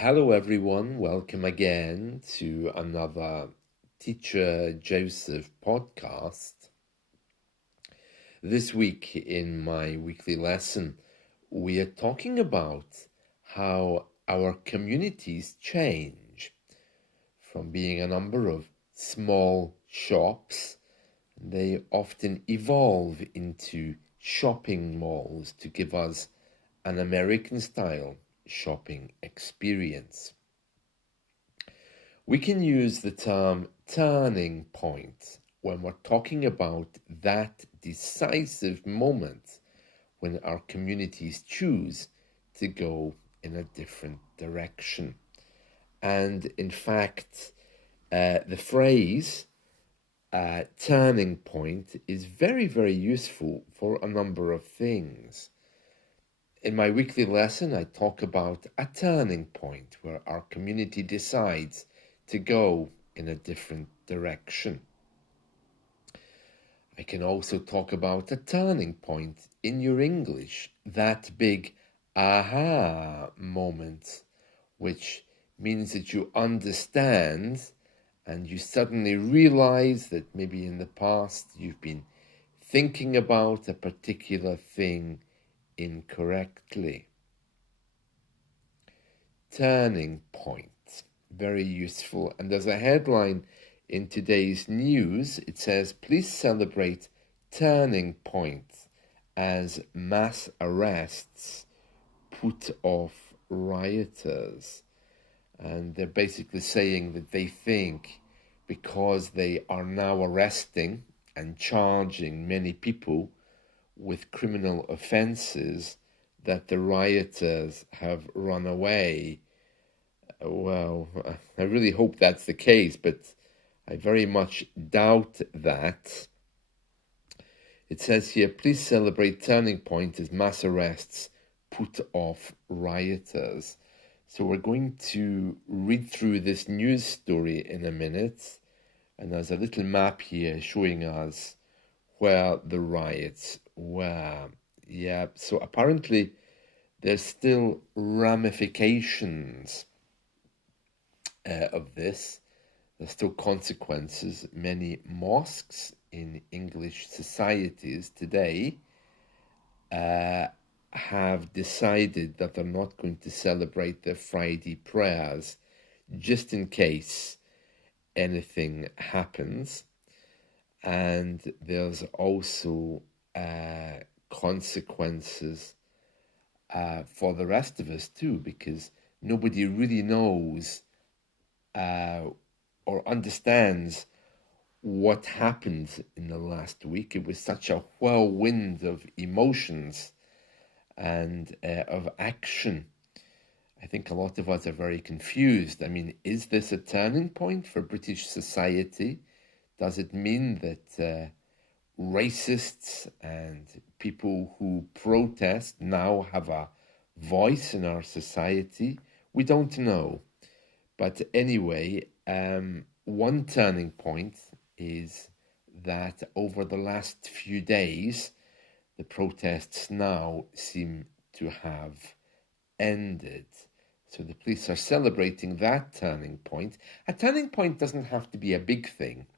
Hello, everyone. Welcome again to another Teacher Joseph podcast. This week, in my weekly lesson, we are talking about how our communities change from being a number of small shops. They often evolve into shopping malls to give us an American style shopping experience. We can use the term turning point when we're talking about that decisive moment when our communities choose to go in a different direction. And in fact, the phrase turning point is very, very useful for a number of things. In my weekly lesson, I talk about a turning point where our community decides to go in a different direction. I can also talk about a turning point in your English, that big aha moment, which means that you understand and you suddenly realize that maybe in the past you've been thinking about a particular thing incorrectly. Turning point, very useful. And there's a headline in today's news. It says, "Please celebrate turning point as mass arrests put off rioters." And they're basically saying that they think because they are now arresting and charging many people with criminal offenses that the rioters have run away. Well, I really hope that's the case, but I very much doubt that. It says here, "Please celebrate turning point as mass arrests put off rioters." So we're going to read through this news story in a minute, and there's a little map here showing us where the riots were. Yeah, so apparently there's still ramifications of this. There's still consequences. Many mosques in English societies today have decided that they're not going to celebrate their Friday prayers just in case anything happens. And there's also consequences for the rest of us too, because nobody really knows or understands what happened in the last week. It was such a whirlwind of emotions and of action. I think a lot of us are very confused. I mean, is this a turning point for British society? Does it mean that racists and people who protest now have a voice in our society? We don't know. But anyway, one turning point is that over the last few days, the protests now seem to have ended. So the police are celebrating that turning point. A turning point doesn't have to be a big thing.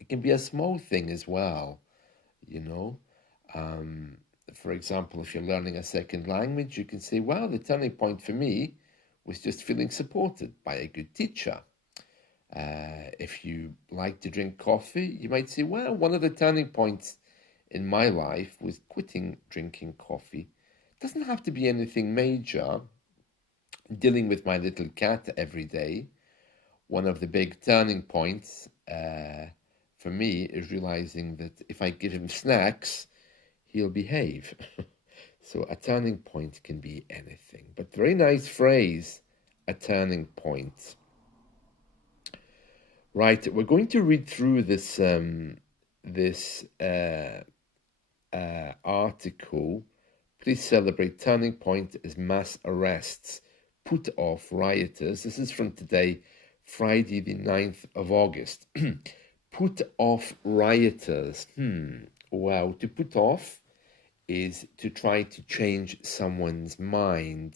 It can be a small thing as well, you know. For example, if you're learning a second language, you can say, well, the turning point for me was just feeling supported by a good teacher. If you like to drink coffee, you might say, well, one of the turning points in my life was quitting drinking coffee. It doesn't have to be anything major. Dealing with my little cat every day, one of the big turning points for me is realizing that if I give him snacks, he'll behave. So a turning point can be anything. But very nice phrase, a turning point. Right, we're going to read through this article. Please celebrate turning point as mass arrests put off rioters. This is from today, Friday the 9th of August. Put off rioters. Wow, to put off is to try to change someone's mind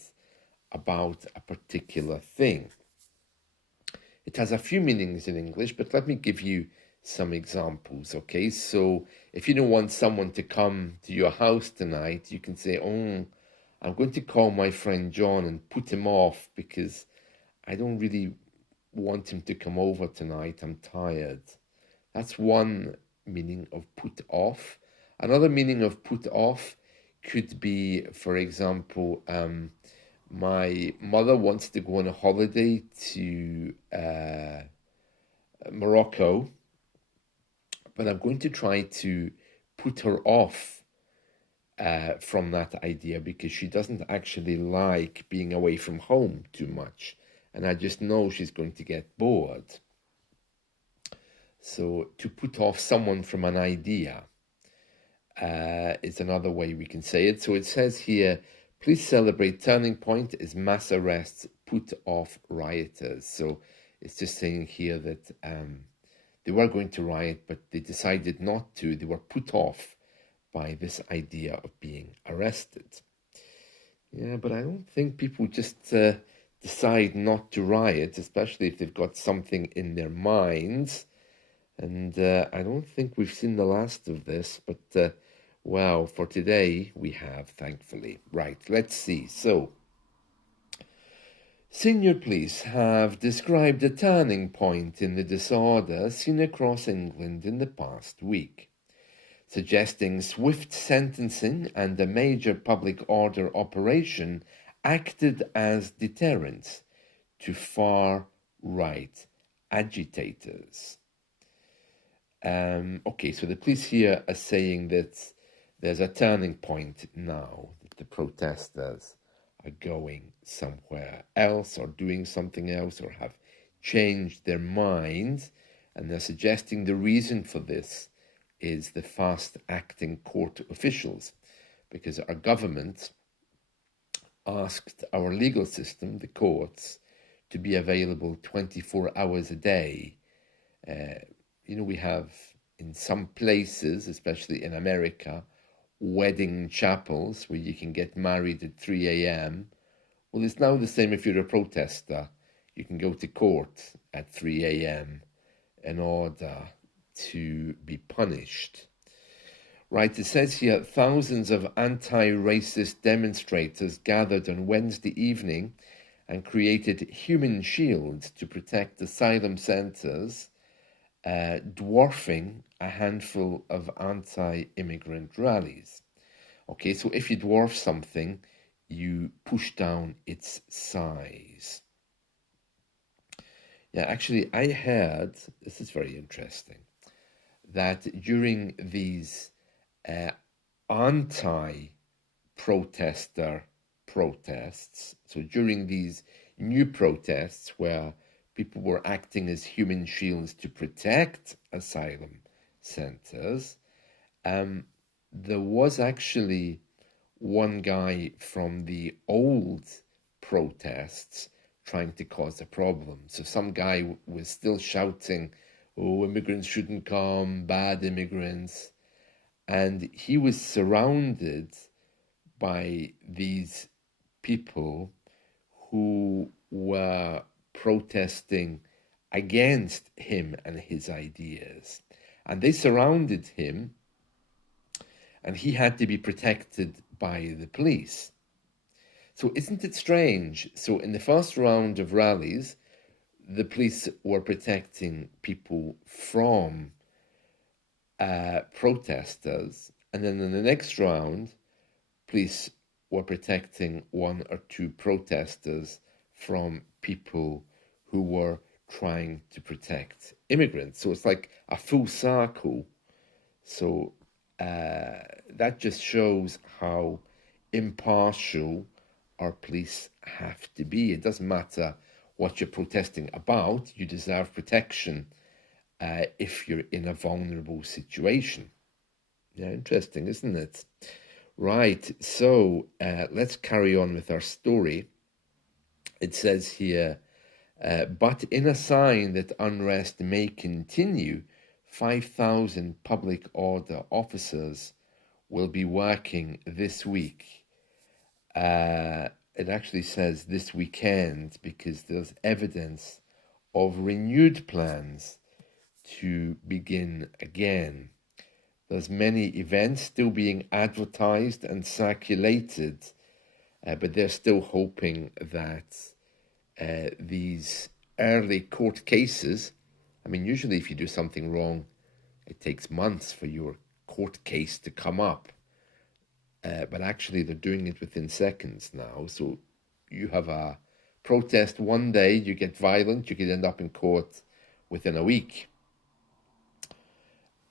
about a particular thing. It has a few meanings in English, but let me give you some examples, okay? So if you don't want someone to come to your house tonight, you can say, oh, I'm going to call my friend John and put him off because I don't really want him to come over tonight. I'm tired. That's one meaning of put off. Another meaning of put off could be, for example, my mother wants to go on a holiday to Morocco, but I'm going to try to put her off from that idea because she doesn't actually like being away from home too much. And I just know she's going to get bored. So to put off someone from an idea is another way we can say it. So it says here, please celebrate turning point as mass arrests put off rioters. So it's just saying here that they were going to riot, but they decided not to. They were put off by this idea of being arrested. Yeah, but I don't think people just decide not to riot, especially if they've got something in their minds. And I don't think we've seen the last of this, but well, for today we have, thankfully. Right, let's see. So, senior police have described a turning point in the disorder seen across England in the past week, suggesting swift sentencing and a major public order operation acted as deterrents to far-right agitators. Okay, so the police here are saying that there's a turning point now, that the protesters are going somewhere else or doing something else or have changed their minds, and they're suggesting the reason for this is the fast-acting court officials, because our government asked our legal system, the courts, to be available 24 hours a day. We have in some places, especially in America, wedding chapels where you can get married at 3 a.m. Well, it's now the same if you're a protester. You can go to court at 3 a.m. in order to be punished. Right, it says here, thousands of anti-racist demonstrators gathered on Wednesday evening and created human shields to protect asylum centres, dwarfing a handful of anti-immigrant rallies. Okay, so if you dwarf something, you push down its size. Yeah, actually, I heard, this is very interesting, that during these anti-protester protests, so during these new protests where people were acting as human shields to protect asylum centers, there was actually one guy from the old protests trying to cause a problem. So some guy was still shouting, oh, immigrants shouldn't come, bad immigrants. And he was surrounded by these people who were protesting against him and his ideas. And they surrounded him, and he had to be protected by the police. So isn't it strange? So in the first round of rallies, the police were protecting people from protesters, and then in the next round, police were protecting one or two protesters from people who were trying to protect immigrants. So it's like a full circle. So that just shows how impartial our police have to be. It doesn't matter what you're protesting about, you deserve protection if you're in a vulnerable situation. Yeah, interesting, isn't it? Right, so let's carry on with our story. It says here, but in a sign that unrest may continue, 5,000 public order officers will be working this week it actually says this weekend because there's evidence of renewed plans to begin again. There's many events still being advertised and circulated, but they're still hoping that these early court cases, I mean, usually if you do something wrong, it takes months for your court case to come up. But actually, they're doing it within seconds now. So you have a protest one day, you get violent, you could end up in court within a week.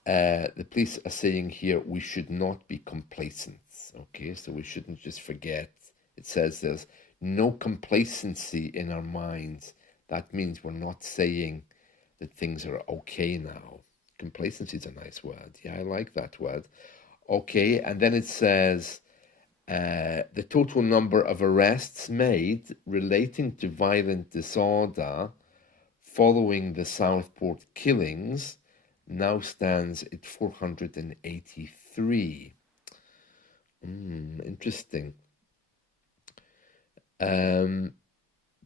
The police are saying here we should not be complacent. Okay, so we shouldn't just forget. It says there's no complacency in our minds. That means we're not saying that things are okay now. Complacency is a nice word. Yeah, I like that word. Okay, and then it says the total number of arrests made relating to violent disorder following the Southport killings now stands at 483. Interesting.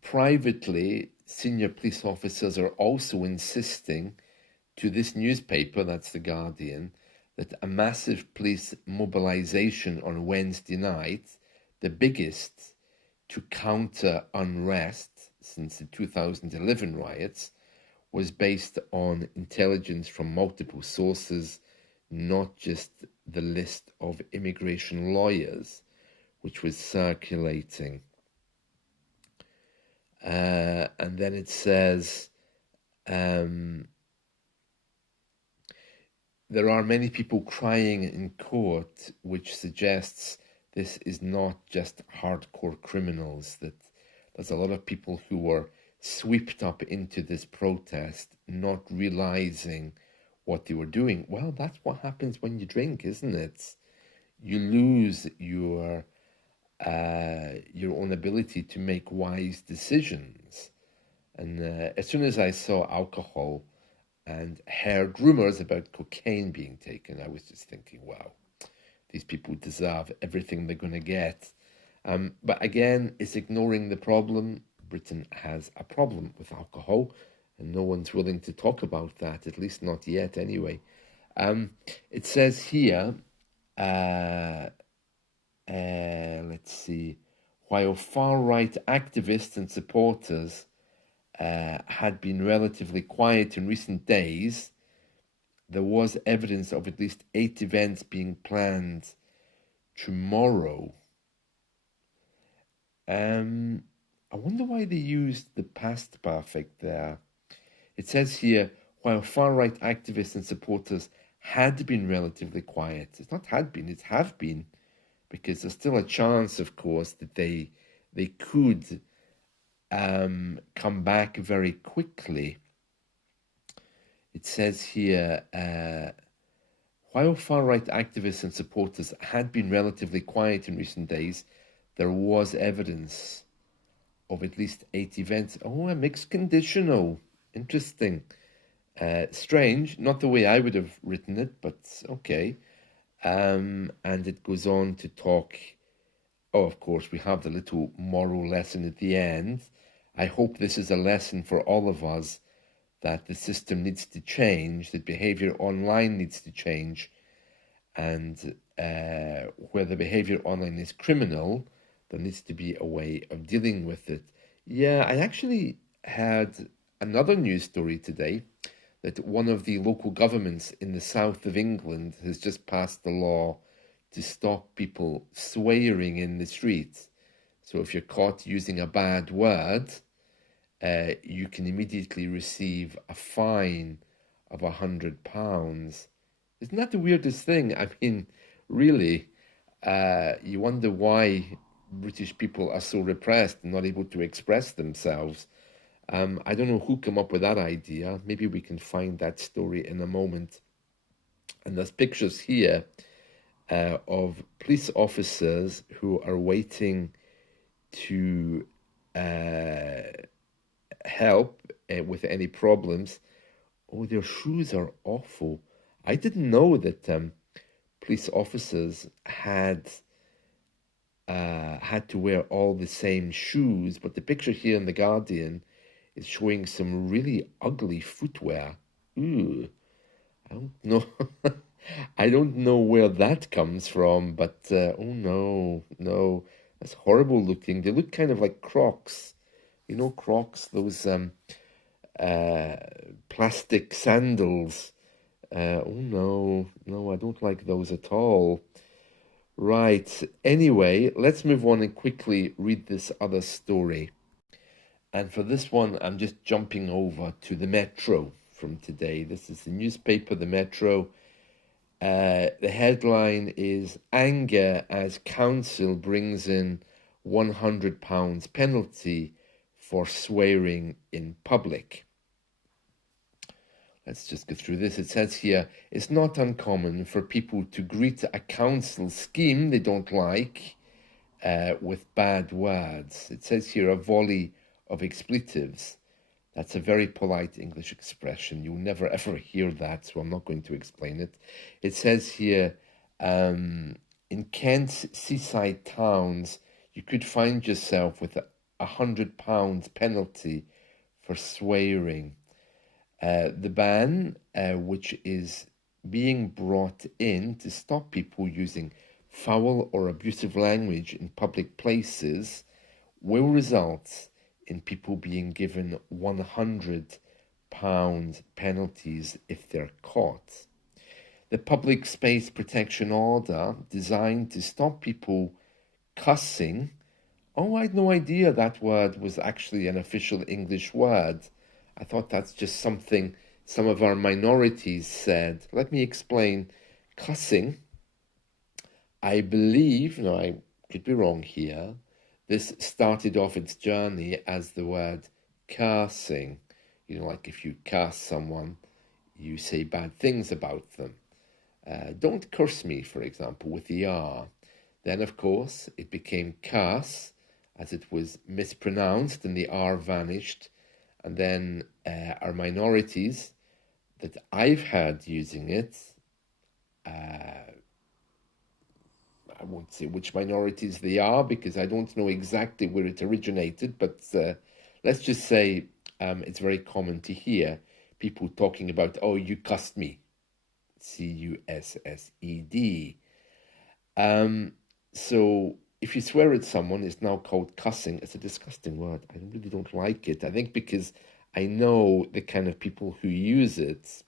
Privately, senior police officers are also insisting to this newspaper, that's The Guardian, that a massive police mobilization on Wednesday night, the biggest to counter unrest since the 2011 riots, was based on intelligence from multiple sources, not just the list of immigration lawyers, which was circulating. And then it says, there are many people crying in court, which suggests this is not just hardcore criminals, that there's a lot of people who were swept up into this protest, not realizing what they were doing. Well, that's what happens when you drink, isn't it? You lose your own ability to make wise decisions. And as soon as I saw alcohol and heard rumors about cocaine being taken, I was just thinking, wow, these people deserve everything they're going to get. But again, it's ignoring the problem. Britain has a problem with alcohol, and no one's willing to talk about that, at least not yet anyway. It says here, let's see, while far-right activists and supporters had been relatively quiet in recent days, there was evidence of at least 8 events being planned tomorrow. I wonder why they used the past perfect there. It says here, while far-right activists and supporters had been relatively quiet. It's not had been, it's have been, because there's still a chance, of course, that they could come back very quickly. It says here, while far-right activists and supporters had been relatively quiet in recent days, there was evidence of at least 8 events. Oh, a mixed conditional. Interesting. Strange, not the way I would have written it, but okay. And it goes on to talk. Oh, of course, we have the little moral lesson at the end. I hope this is a lesson for all of us that the system needs to change, that behavior online needs to change, and where the behavior online is criminal, there needs to be a way of dealing with it. Yeah, I actually had another news story today that one of the local governments in the south of England has just passed a law to stop people swearing in the streets. So if you're caught using a bad word, you can immediately receive a fine of £100. Isn't that the weirdest thing? I mean, really, you wonder why British people are so repressed and not able to express themselves. I don't know who came up with that idea. Maybe we can find that story in a moment. And there's pictures here of police officers who are waiting to help with any problems. Oh, their shoes are awful. I didn't know that police officers had had to wear all the same shoes, but the picture here in The Guardian is showing some really ugly footwear. Ooh, I don't know. I don't know where that comes from, but oh no, no, that's horrible looking. They look kind of like Crocs. You know, Crocs, those uh, plastic sandals. Oh no, no, I don't like those at all. Right. Anyway, let's move on and quickly read this other story. And for this one, I'm just jumping over to the Metro from today. This is the newspaper, the Metro. The headline is Anger as Council brings in £100 penalty for swearing in public. Let's just go through this. It says here, it's not uncommon for people to greet a council scheme they don't like with bad words. It says here, a volley of expletives. That's a very polite English expression. You'll never ever hear that, so I'm not going to explain it. It says here, in Kent's seaside towns, you could find yourself with £100 penalty for swearing. The ban, which is being brought in to stop people using foul or abusive language in public places, will result in people being given £100 penalties if they're caught. The Public Space Protection Order, designed to stop people cussing. Oh, I had no idea that word was actually an official English word. I thought that's just something some of our minorities said. Let me explain. Cussing, I believe, no, I could be wrong here, this started off its journey as the word cursing. You know, like if you curse someone, you say bad things about them. Don't curse me, for example, with the R. Then, of course, it became curse, as it was mispronounced and the R vanished. And then our minorities that I've heard using it, I won't say which minorities they are because I don't know exactly where it originated, but let's just say it's very common to hear people talking about, oh, you cussed me, Cussed. So if you swear at someone, it's now called cussing. It's a disgusting word. I really don't like it. I think because I know the kind of people who use it,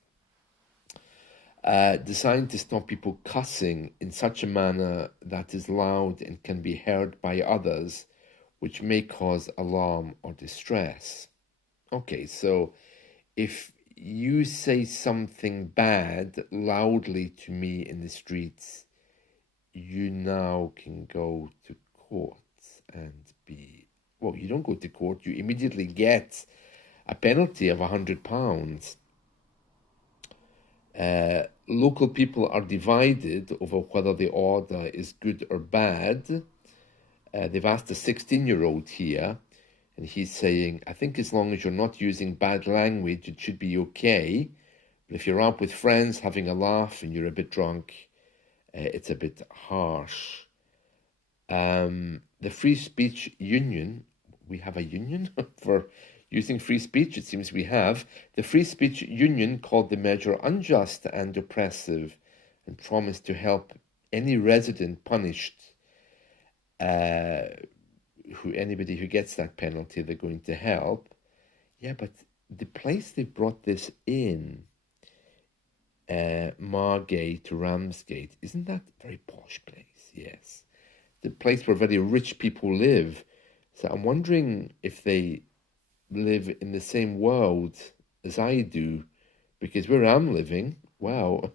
designed to stop people cussing in such a manner that is loud and can be heard by others, which may cause alarm or distress. Okay, so if you say something bad loudly to me in the streets, you now can go to court and be, well, you don't go to court, you immediately get a penalty of £100. Local people are divided over whether the order is good or bad. They've asked a 16-year-old here, and he's saying, I think as long as you're not using bad language, it should be okay. But if you're out with friends having a laugh and you're a bit drunk, it's a bit harsh. The Free Speech Union, we have a union for using free speech, it seems we have. The Free Speech Union called the measure unjust and oppressive and promised to help any resident punished, anybody who gets that penalty, they're going to help. Yeah, but the place they brought this in, Margate to Ramsgate, isn't that a very posh place? Yes. The place where very rich people live. So I'm wondering if they live in the same world as I do, because where I'm living, wow,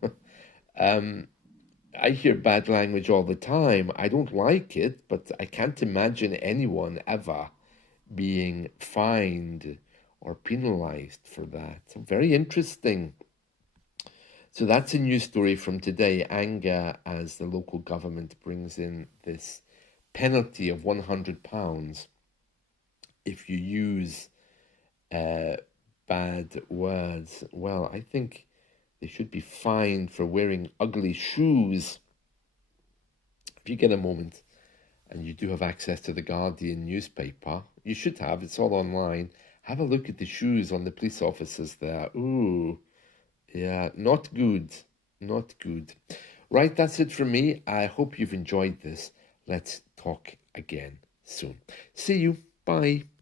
I hear bad language all the time. I don't like it, but I can't imagine anyone ever being fined or penalized for that. So very interesting. So that's a news story from today. Anger as the local government brings in this penalty of £100 if you use bad words. Well, I think they should be fined for wearing ugly shoes. If you get a moment, and you do have access to the Guardian newspaper, you should have, it's all online. Have a look at the shoes on the police officers there. Ooh, yeah, not good. Not good. Right, that's it from me. I hope you've enjoyed this. Let's talk again soon. See you. Bye.